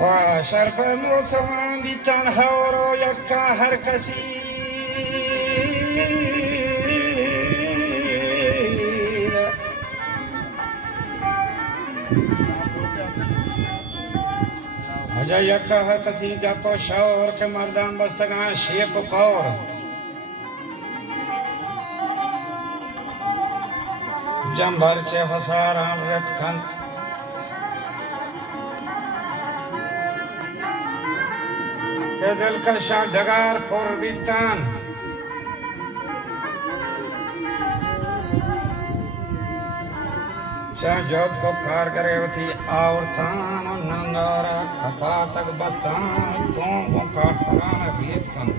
و شرف موسوان بی تنها و یکا هر کسی مجا یکا هر کسی جا کو شور که مردان بستگان شیپ و پور جنبر چه حساران رت کنت که دلکشان ڈگار پر بیتان شاہ جوت کو کارگرے ہوتی آورتان و ننگارا کپا تک بستان تون کو کار سران بیت کن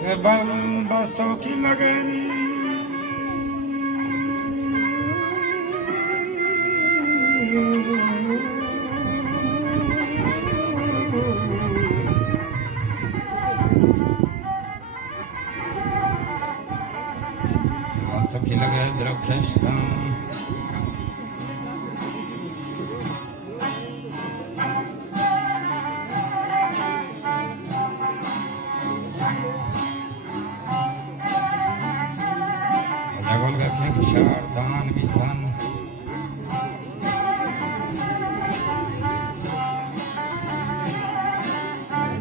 کہ بل بستوں کی لگنی بستوں کی لگے درخشتن جگل گکھیں کشار دان بیتن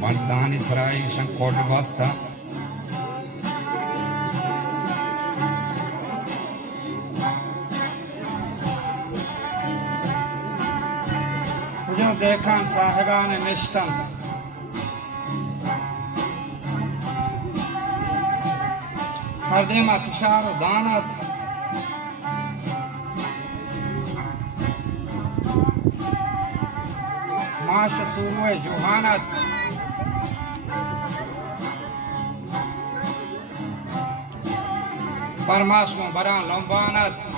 مردان اسرائی شنکوٹ بستا جو دیکھان صاحبان نشتن مردیما کشار و دانت ماش سوروے جوہانت پرماسمو بران لنبانت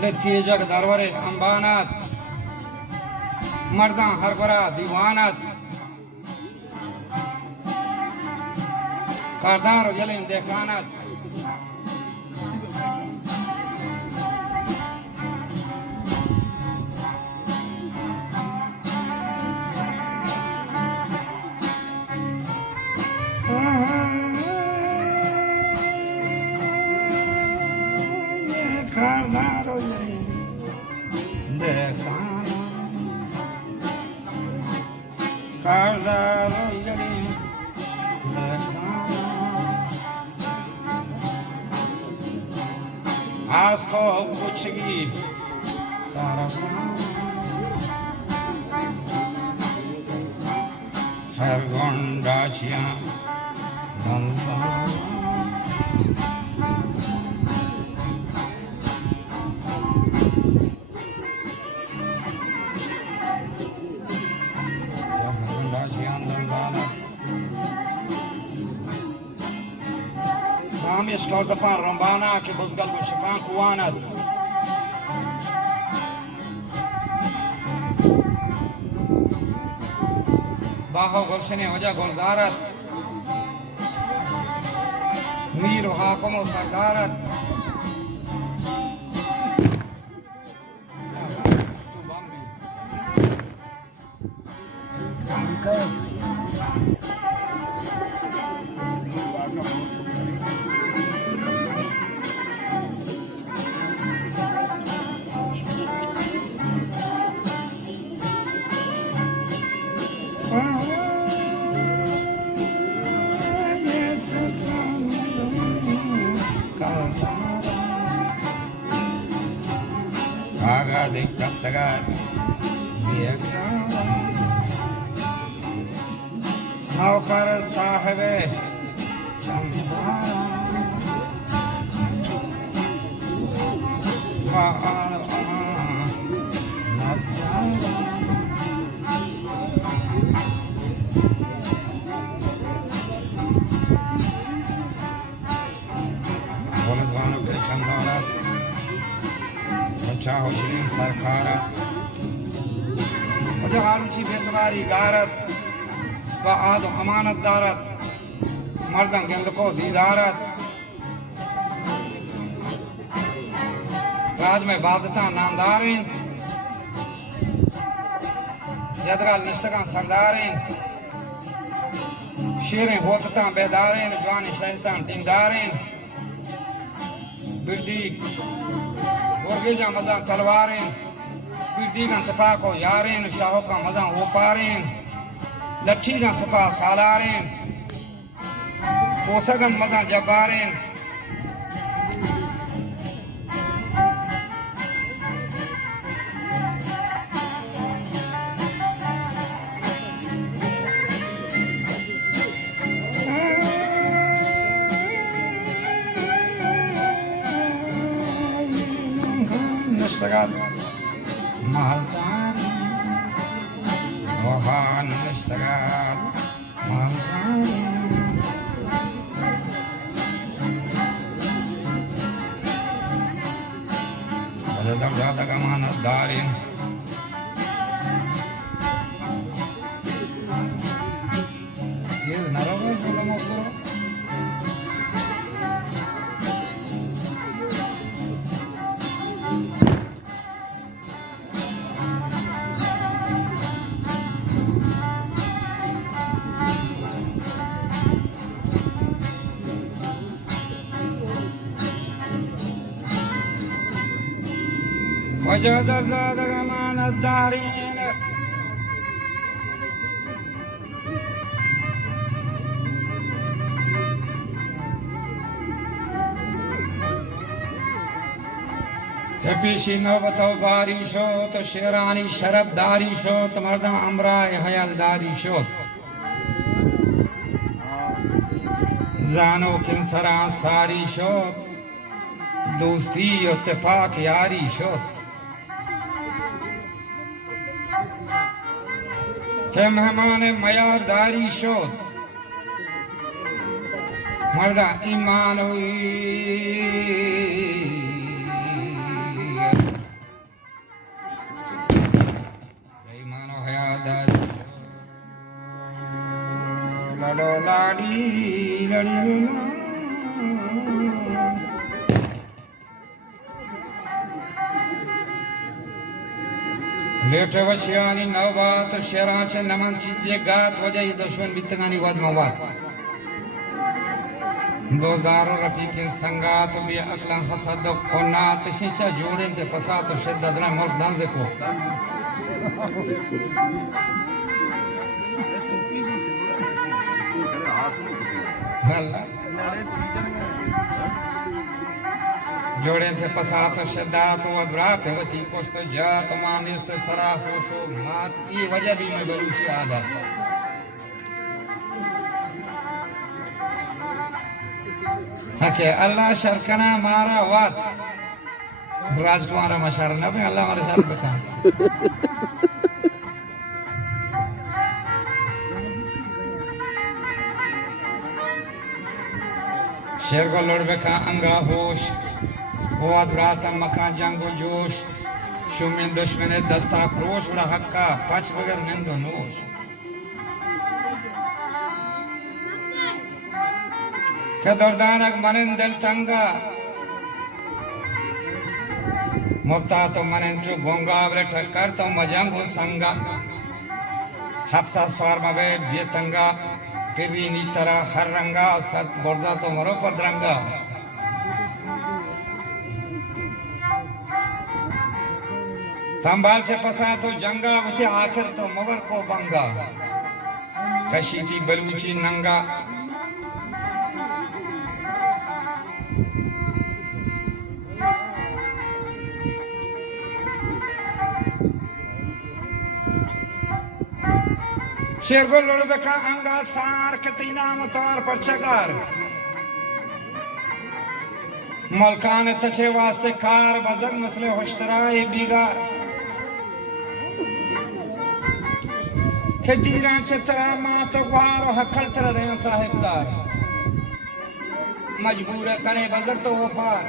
بلتی جگ درور انبانت مردان ہر برا دیوانت کاردار و جلین دیکھانت کاردار و جلین دیکھانت کاردار و جلین دیکھانت آس کو پوچھگی سارا ہر گنڈاچیاں دنسان گنڈاچیاں دنسان نامی اسکور دفان رمبانا که بزگل و شفان قواند باها گلشن وجه گلزارت میر و حاکم و سردارت Aga de Kaptagar Naukar Sahibe Boladwanu ke Chandarat Chaho Shrim Sarkarat Mujo Haruchi Betwari Garat Baad Amanat Darat Mardan Gend ko Didarat ताज में बाजता नामदारें यदगाल निश्तगा सरदारें शेरें होतता बेदारें जवानी शहता दीनदारें बिल्डी मुर्गे जा मजा तलवारें बिल्डी का तपाको यारें शाहों का मजा ओपारें लच्छी जा सपा सालारें कोसगन मजा जबारें Nishtagat Mahaltan Mohan Nishtagat Mahaltan Adadam Jadagaman Darin Yes, Naravar Julamokuro وجد زادك من الدارين پیشی نوبت و باری شد شیرانی شرب داری شد مردم امرای حیال داری شد زانو کنسران ساری شد دوستی و اتفاق یاری شد که مهمان میارداری شد مرد ایمان و ایمان و حیاداری شد لالو لالی لالی لالا late वशियानी नवबात शेराच नमन चीजे गात वजह दुश्मन बितगानी वद मवाद दो दारो रफी के संगात भी अकला हसद खोनात शिचा जोड़े ते पसात शिद्दत ना मोर दान देखो जोड़े थे पसात शद्दात वद्रात वची कोष्ट जात मानिस्त सराहो तो मात ये वजह भी में बलूची आदत हके अल्लाह शरकना मारा वात राजकुमार मशर न भी अल्लाह हमारे साथ बता शेर को लड़ बेखा अंगा होश वो अधराता मकान जंगो जोश शुमिन दुश्मन दस्ता क्रोश उड़ा हक्का पच बगैर निंदो नोश के दर्दानक मनन दिल तंगा मुक्ता तो मनन चु गोंगा अवरे ठक्कर तो मजंगो संगा हफ्सा स्वार मबे बेतंगा पिरी नी तरह हर रंगा सर बोर्दा तो मरो पदरंगा संभाल से पसा तो जंगा उसे आखिर तो मगर को बंगा कशी थी बलूची नंगा शेर को लड़ बेखा अंगा सार के तीना मतवार पर चकार मलकान तचे वास्ते कार बजर मसले होशतराए बिगार के जीरान से तरा माँ तो वार और हकल तरह रहे साहिब कार मजबूर करे बजर तो वो पार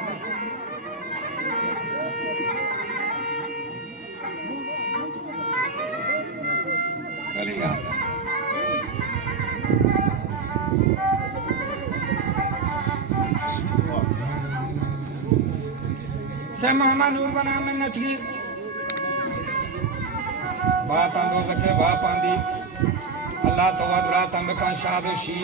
कलिया के मामा नूर बना मिन्नत ली बात आंदो जके बाप आंदी अल्लाह तो वाद रात हम का शादोशी